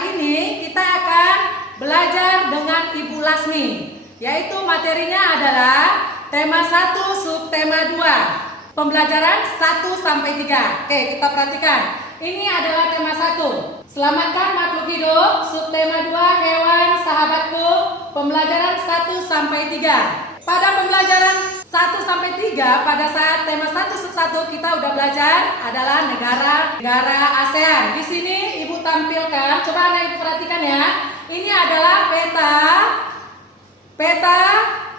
Hari ini kita akan belajar dengan Ibu Lasmi, yaitu materinya adalah tema 1 subtema 2. Pembelajaran 1 sampai 3. Oke, kita perhatikan. Ini adalah tema 1. Selamatkan makhluk hidup. Subtema 2, hewan sahabatku. Pembelajaran 1 sampai 3. Pada pembelajaran 1 sampai 3, pada saat tema 1 sub 1 kita udah belajar adalah negara ASEAN. Di sini Ibu tampilkan, coba Anda Ibu perhatikan ya. Ini adalah peta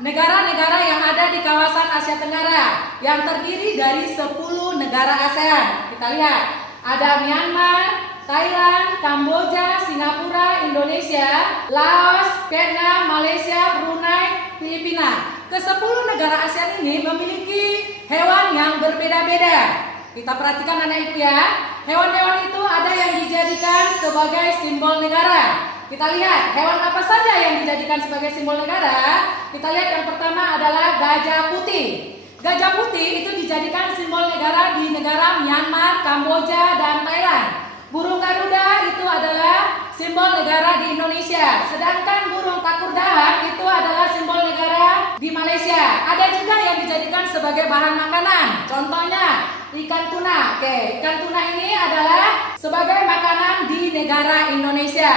negara-negara yang ada di kawasan Asia Tenggara yang terdiri dari 10 negara ASEAN. Kita lihat, ada Myanmar, Thailand, Kamboja, Singapura, Indonesia, Laos, Vietnam, Malaysia, Brunei, Filipina. Ke-10 negara ASEAN ini memiliki hewan yang berbeda-beda. Kita perhatikan anak ibu ya. Hewan-hewan itu ada yang dijadikan sebagai simbol negara. Kita lihat hewan apa saja yang dijadikan sebagai simbol negara. Kita lihat yang pertama adalah gajah putih. Gajah putih itu dijadikan simbol negara di negara Myanmar, Kamboja, dan Thailand. Burung Garuda itu adalah simbol negara di Indonesia. Sedangkan burung takurdahan itu adalah simbol negara di Malaysia. Ada juga yang dijadikan sebagai bahan makanan. Contohnya ikan tuna. Oke, ikan tuna ini adalah sebagai makanan di negara Indonesia.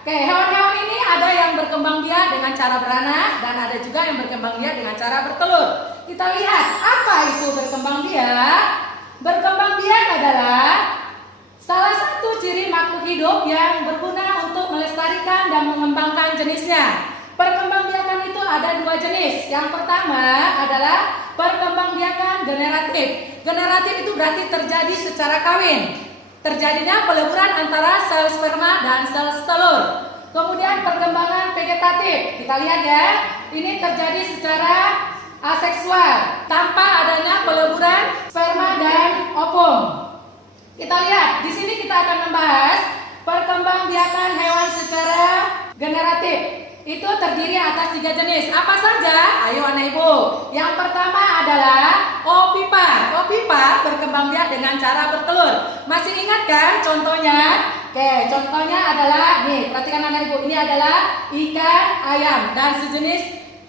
Oke, hewan-hewan ini ada yang berkembang biak dengan cara beranak dan ada juga yang berkembang biak dengan cara bertelur. Kita lihat apa itu berkembang biak. Berkembang biak adalah salah satu ciri makhluk hidup yang berguna untuk melestarikan dan mengembangkan jenisnya. Perkembangbiakan itu ada 2 jenis. Yang pertama adalah perkembangbiakan generatif. Generatif itu berarti terjadi secara kawin. Terjadinya peleburan antara sel sperma dan sel telur. Kemudian perkembangan vegetatif. Kita lihat ya, ini terjadi secara aseksual tanpa adanya peleburan sperma dan ovum. Kita lihat, di sini kita akan membahas perkembangbiakan hewan secara generatif. Itu terdiri atas 3 jenis. Apa saja? Ayo anak ibu. Yang pertama adalah opipar. Opipar berkembang biak dengan cara bertelur. Masih ingat kan contohnya? Oke, contohnya adalah nih, perhatikan anak ibu. Ini adalah ikan ayam dan sejenis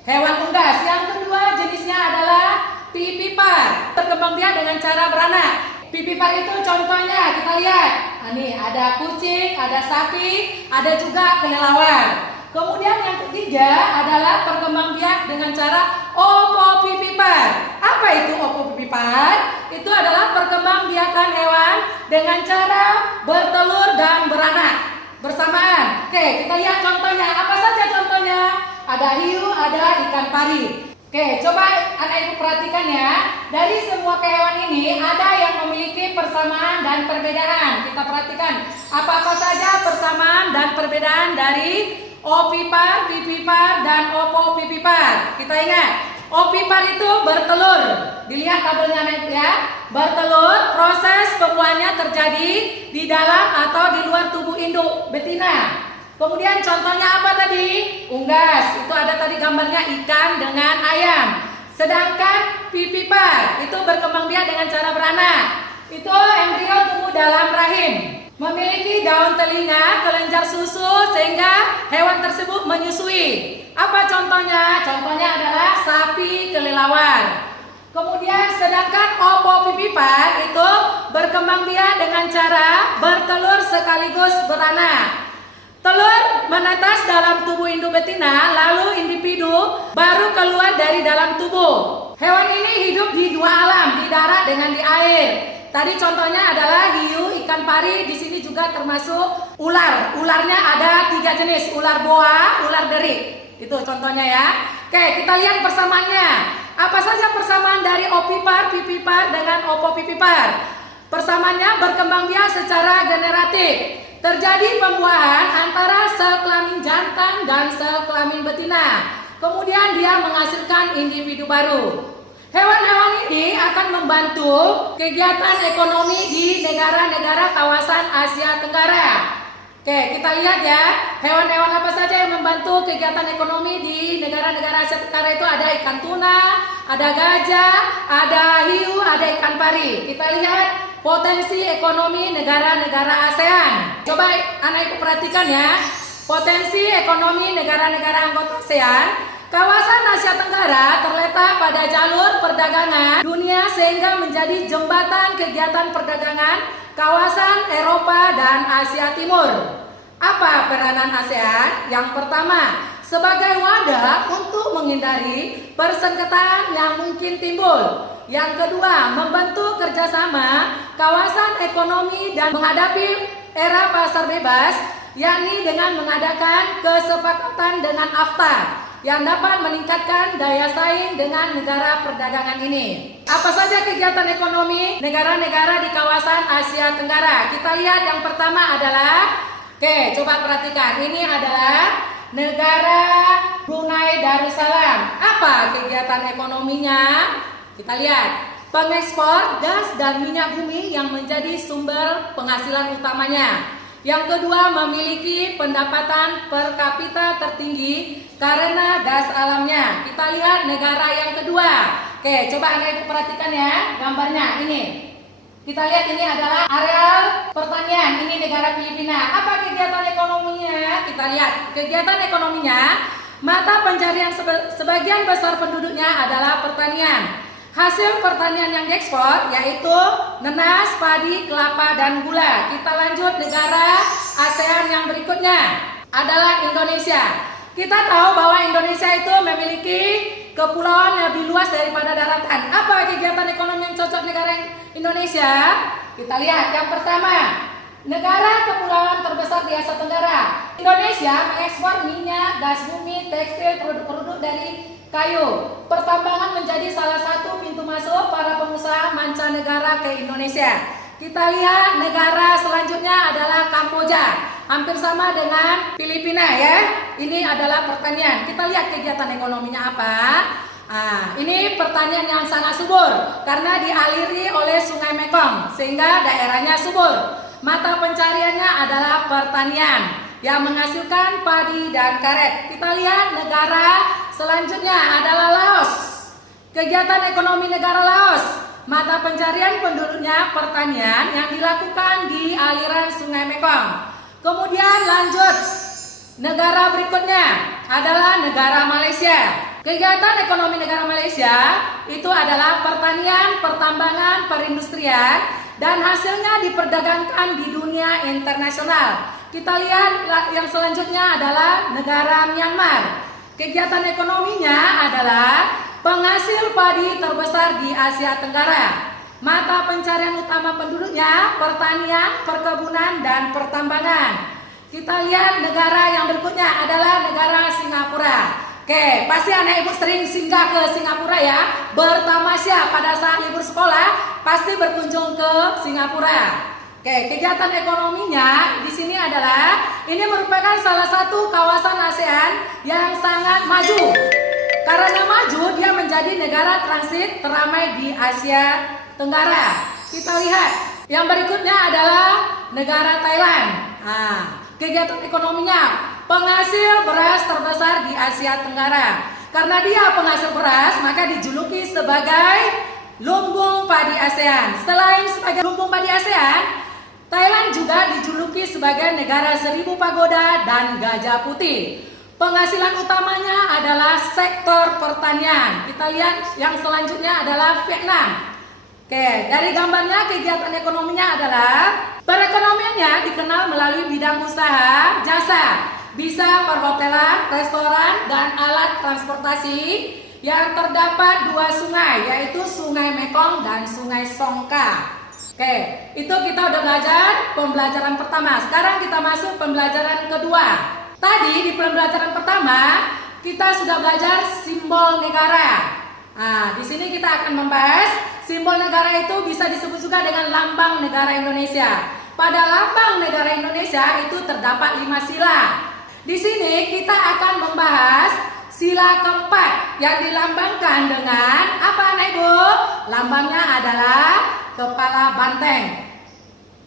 hewan unggas. Yang kedua jenisnya adalah pipipar. Berkembang biak dengan cara beranak. Pipipar itu contohnya kita lihat. Nah, nih ada kucing, ada sapi, ada juga kelelawar. Kemudian yang ketiga adalah perkembangbiak dengan cara opopipipar. Apa itu opopipipar? Itu adalah perkembangbiakan hewan dengan cara bertelur dan beranak bersamaan. Oke, kita lihat contohnya. Apa saja contohnya? Ada hiu, ada ikan pari. Oke, coba anak ibu perhatikan ya. Dari semua hewan ini ada yang memiliki persamaan dan perbedaan. Kita perhatikan apa-apa saja persamaan dan perbedaan dari opipar, pipipar, dan opopipipar. Kita ingat, opipar itu bertelur. Dilihat tabelnya anak ibu ya. Bertelur, proses pembuahannya terjadi di dalam atau di luar tubuh induk betina. Kemudian contohnya apa tadi? Unggas, itu ada tadi gambarnya ikan dengan ayam. Sedangkan pipipar itu berkembang biak dengan cara beranak. Itu embrio tumbuh dalam rahim. Memiliki daun telinga, kelenjar susu sehingga hewan tersebut menyusui. Apa contohnya? Contohnya adalah sapi kelelawar. Kemudian sedangkan opopipipar itu berkembang biak dengan cara bertelur sekaligus beranak. Telur menetas dalam tubuh induk betina, lalu individu baru keluar dari dalam tubuh. Hewan ini hidup di 2 alam, di darat dengan di air. Tadi contohnya adalah hiu, ikan pari, di sini juga termasuk ular. Ularnya ada 3 jenis, ular boa, ular derik. Itu contohnya ya. Oke, kita lihat persamaannya. Apa saja persamaan dari opipar, pipipar dengan opopipipar? Persamaannya berkembang biak secara generatif. Terjadi pembuahan antara sel kelamin jantan dan sel kelamin betina. Kemudian dia menghasilkan individu baru. Hewan-hewan ini akan membantu kegiatan ekonomi di negara-negara kawasan Asia Tenggara. Oke, kita lihat ya. Hewan-hewan apa saja yang membantu kegiatan ekonomi di negara-negara Asia Tenggara itu ada ikan tuna, ada gajah, ada hiu, ada ikan pari. Kita lihat potensi ekonomi negara-negara ASEAN. Coba anak ibu perhatikan ya. Potensi ekonomi negara-negara anggota ASEAN. Kawasan Asia Tenggara terletak pada jalur perdagangan dunia sehingga menjadi jembatan kegiatan perdagangan kawasan Eropa dan Asia Timur. Apa peranan ASEAN? Yang pertama, sebagai wadah untuk menghindari persengketaan yang mungkin timbul. Yang kedua, membentuk kerjasama kawasan ekonomi dan menghadapi era pasar bebas, yakni dengan mengadakan kesepakatan dengan AFTA yang dapat meningkatkan daya saing dengan negara perdagangan ini. Apa saja kegiatan ekonomi negara-negara di kawasan Asia Tenggara? Kita lihat yang pertama adalah, coba perhatikan, ini adalah negara Brunei Darussalam. Apa kegiatan ekonominya? Kita lihat, pengekspor gas dan minyak bumi yang menjadi sumber penghasilan utamanya. Yang kedua, memiliki pendapatan per kapita tertinggi karena gas alamnya. Kita lihat negara yang kedua. Coba anak ibu perhatikan ya gambarnya ini. Kita lihat ini adalah areal pertanian. Ini negara Filipina. Apa kegiatan ekonominya? Kita lihat kegiatan ekonominya. Mata pencarian sebagian besar penduduknya adalah pertanian. Hasil pertanian yang diekspor yaitu nenas, padi, kelapa, dan gula. Kita lanjut negara ASEAN yang berikutnya adalah Indonesia. Kita tahu bahwa Indonesia itu memiliki kepulauan lebih luas daripada daratan. Apa kegiatan ekonomi yang cocok negara Indonesia? Kita lihat yang pertama, negara kepulauan terbesar di Asia Tenggara. Indonesia mengekspor minyak, gas bumi, tekstil, produk-produk dari kayu. Pertambangan menjadi salah satu pintu masuk para pengusaha mancanegara ke Indonesia. Kita lihat negara selanjutnya adalah Kamboja. Hampir sama dengan Filipina ya. Ini adalah pertanian. Kita lihat kegiatan ekonominya apa. Ini pertanian yang sangat subur karena dialiri oleh Sungai Mekong sehingga daerahnya subur. Mata pencariannya adalah pertanian yang menghasilkan padi dan karet. Kita lihat negara selanjutnya adalah Laos. Kegiatan ekonomi negara Laos, mata pencarian penduduknya pertanian yang dilakukan di aliran Sungai Mekong. Kemudian lanjut, negara berikutnya adalah negara Malaysia. Kegiatan ekonomi negara Malaysia itu adalah pertanian, pertambangan, perindustrian, dan hasilnya diperdagangkan di dunia internasional. Kita lihat yang selanjutnya adalah negara Myanmar. Kegiatan ekonominya adalah penghasil padi terbesar di Asia Tenggara. Mata pencarian utama penduduknya pertanian, perkebunan, dan pertambangan. Kita lihat negara yang berikutnya adalah negara Singapura. Pasti anak ibu sering singgah ke Singapura ya, bertamasya pada saat libur sekolah pasti berkunjung ke Singapura. Kegiatan ekonominya di sini adalah ini merupakan salah satu kawasan ASEAN yang sangat maju. Karena maju, dia menjadi negara transit teramai di Asia Tenggara. Kita lihat yang berikutnya adalah negara Thailand. Kegiatan ekonominya penghasil beras terbesar di Asia Tenggara. Karena dia penghasil beras, maka dijuluki sebagai lumbung padi ASEAN. Selain sebagai lumbung padi ASEAN, Thailand juga dijuluki sebagai negara 1000 pagoda dan gajah putih. Penghasilan utamanya adalah sektor pertanian. Kita lihat yang selanjutnya adalah Vietnam. Dari gambarnya kegiatan ekonominya adalah perekonomiannya dikenal melalui bidang usaha, jasa, bisa perhotelan, restoran, dan alat transportasi yang terdapat 2 sungai, yaitu Sungai Mekong dan Sungai Songka. Itu kita udah belajar pembelajaran pertama. Sekarang kita masuk pembelajaran kedua. Tadi di pembelajaran pertama kita sudah belajar simbol negara. Di sini kita akan membahas simbol negara itu bisa disebut juga dengan lambang negara Indonesia. Pada lambang negara Indonesia itu terdapat 5 sila. Di sini kita akan membahas sila keempat yang dilambangkan dengan apa anak ibu? Lambangnya adalah kepala banteng.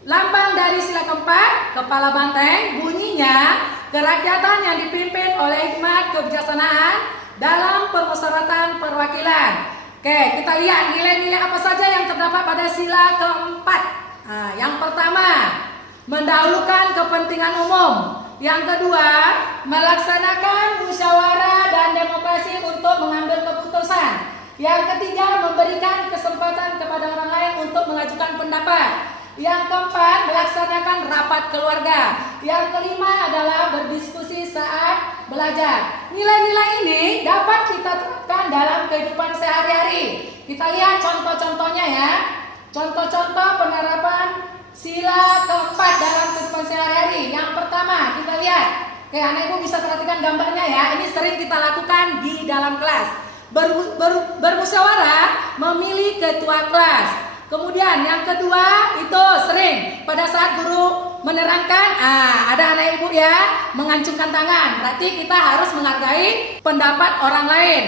Lambang dari sila keempat, kepala banteng, bunyinya kerakyatan yang dipimpin oleh hikmat kebijaksanaan dalam permusyawaratan perwakilan. Kita lihat nilai-nilai apa saja yang terdapat pada sila keempat. Nah, yang pertama, mendahulukan kepentingan umum. Yang kedua, melaksanakan musyawarah dan demokrasi untuk mengambil keputusan. Yang ketiga, memberikan kesempatan kepada orang lain untuk mengajukan pendapat. Yang keempat, melaksanakan rapat keluarga. Yang kelima adalah berdiskusi saat belajar. Nilai-nilai ini dapat kita terapkan dalam kehidupan sehari-hari. Kita lihat contoh-contohnya ya. Contoh-contoh penerapan sila keempat dalam kehidupan sehari-hari. Yang pertama, kita lihat. Oke, anak ibu bisa perhatikan gambarnya ya. Ini sering kita lakukan di dalam kelas. Bermusyawarah memilih ketua kelas. Kemudian yang kedua itu sering pada saat guru menerangkan, ada anak ibu ya mengacungkan tangan. Berarti kita harus menghargai pendapat orang lain.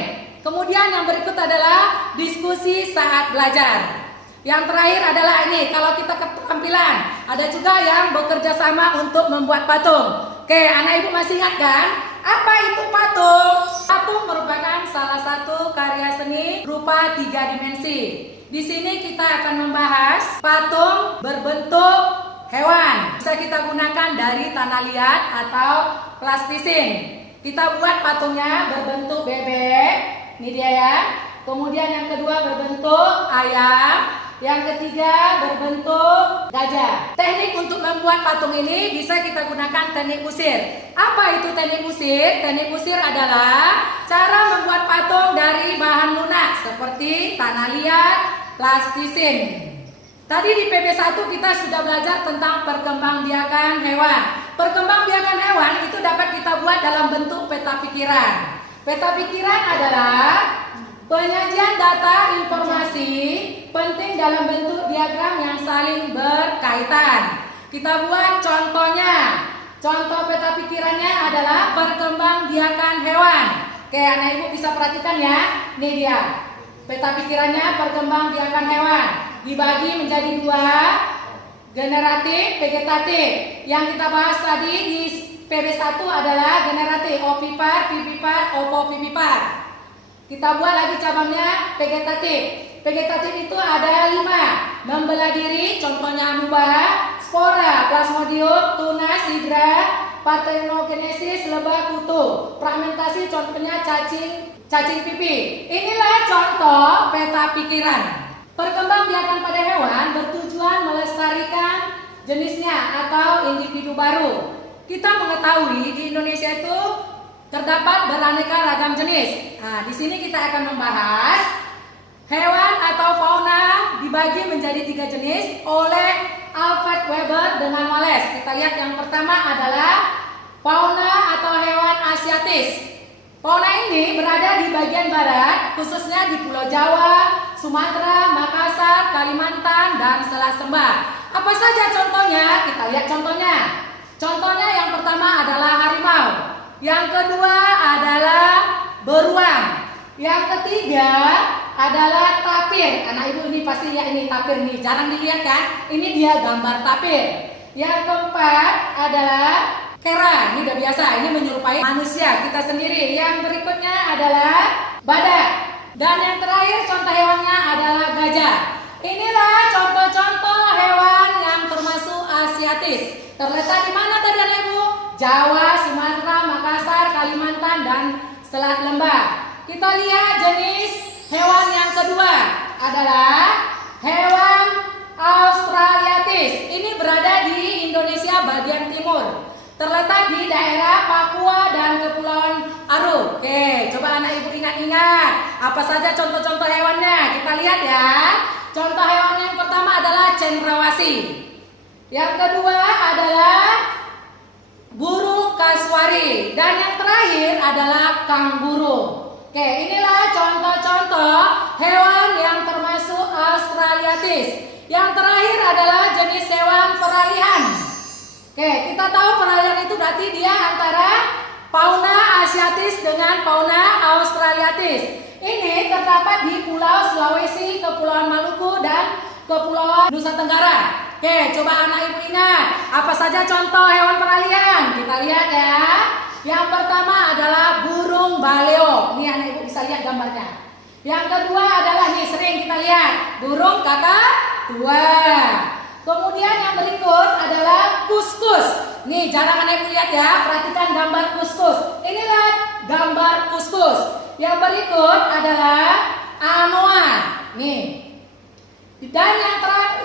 Kemudian yang berikut adalah diskusi saat belajar. Yang terakhir adalah ini, kalau kita keterampilan, ada juga yang bekerja sama untuk membuat patung. Oke, anak ibu masih ingat kan? Apa itu patung? Patung merupakan salah satu karya seni berupa 3 dimensi. Di sini kita akan membahas patung berbentuk hewan. Bisa kita gunakan dari tanah liat atau plastisin. Kita buat patungnya berbentuk bebek, ini dia ya. Kemudian yang kedua berbentuk ayam. Yang ketiga berbentuk gajah. Teknik untuk membuat patung ini bisa kita gunakan teknik usir. Apa itu teknik usir? Teknik usir adalah cara membuat patung dari bahan lunak seperti tanah liat, plastisin. Tadi di PB1 kita sudah belajar tentang perkembangbiakan hewan. Perkembangbiakan hewan itu dapat kita buat dalam bentuk peta pikiran. Peta pikiran adalah penyajian data informasi penting dalam bentuk diagram yang saling berkaitan. Kita buat contohnya. Contoh peta pikirannya adalah perkembangbiakan hewan. Oke, anak ibu bisa perhatikan ya. Ini dia. Peta pikirannya perkembangbiakan hewan. Dibagi menjadi 2, generatif, vegetatif. Yang kita bahas tadi di PB1 adalah generatif, ovipar, vivipar, ovovivipar. Kita buat lagi cabangnya vegetatif. Vegetatif itu ada 5. Membelah diri, contohnya amuba, spora, plasmodium, tunas, hidra, parthenogenesis, lebah, kutu. Fragmentasi contohnya cacing pipi. Inilah contoh peta pikiran. Perkembangbiakan pada hewan bertujuan melestarikan jenisnya atau individu baru. Kita mengetahui di Indonesia itu terdapat beraneka ragam jenis. Nah, di sini kita akan membahas hewan atau fauna dibagi menjadi 3 jenis oleh Alfred Weber dengan Wallace. Kita lihat yang pertama adalah fauna atau hewan Asiatis. Fauna ini berada di bagian barat, khususnya di Pulau Jawa, Sumatera, Makassar, Kalimantan, dan Selat Sunda. Apa saja contohnya? Kita lihat contohnya. Contohnya yang pertama adalah harimau. Yang kedua adalah beruang. Yang ketiga adalah tapir. Anak ibu ini pasti lihat ini tapir nih, jarang dilihat kan? Ini dia gambar tapir. Yang keempat adalah kera. Ini udah biasa, ini menyerupai manusia kita sendiri. Yang berikutnya adalah badak. Dan yang terakhir contoh hewannya adalah gajah. Inilah contoh-contoh hewan yang termasuk Asiatis. Terletak di mana tadi anak ibu? Jawa, Sumatera, Makassar, Kalimantan, dan Selat Lembah. Kita lihat jenis hewan yang kedua adalah hewan Australiatis. Ini berada di Indonesia bagian timur. Terletak di daerah Papua dan Kepulauan Aru. Oke, coba anak ibu ingat-ingat. Apa saja contoh-contoh hewannya? Kita lihat ya. Contoh hewan yang pertama adalah cendrawasih. Yang kedua adalah burung kasuari. Dan yang terakhir adalah kanguru. Oke, inilah contoh-contoh hewan yang termasuk Australiatis. Yang terakhir adalah jenis hewan peralihan. Oke, kita tahu peralihan itu berarti dia antara fauna Asiatis dengan fauna Australiatis. Ini terdapat di Pulau Sulawesi, Kepulauan Maluku, dan Kepulauan Nusa Tenggara. Oke, coba anak ibu ingat apa saja contoh hewan peralihan. Kita lihat ya. Yang pertama adalah burung baleo. Ini anak ibu bisa lihat gambarnya. Yang kedua adalah ini sering kita lihat burung kakak tua. Kemudian yang berikut adalah kuskus. Nih, jarang Anak lihat ya, perhatikan gambar kuskus. Inilah gambar kuskus. Yang berikut adalah anoa. Nih. Dan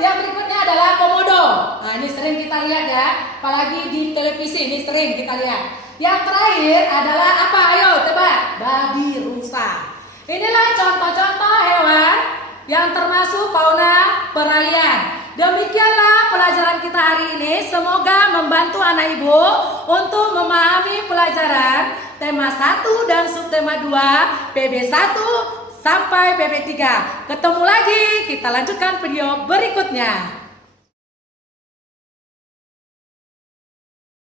yang berikutnya adalah komodo. Nah, ini sering kita lihat ya, apalagi di televisi ini sering kita lihat. Yang terakhir adalah apa? Ayo tebak. Babi rusa. Inilah contoh-contoh hewan yang termasuk fauna peralihan. Demikianlah pelajaran kita hari ini. Semoga membantu anak ibu untuk memahami pelajaran tema 1 dan subtema 2 PB 1 sampai PB 3. Ketemu lagi, kita lanjutkan video berikutnya.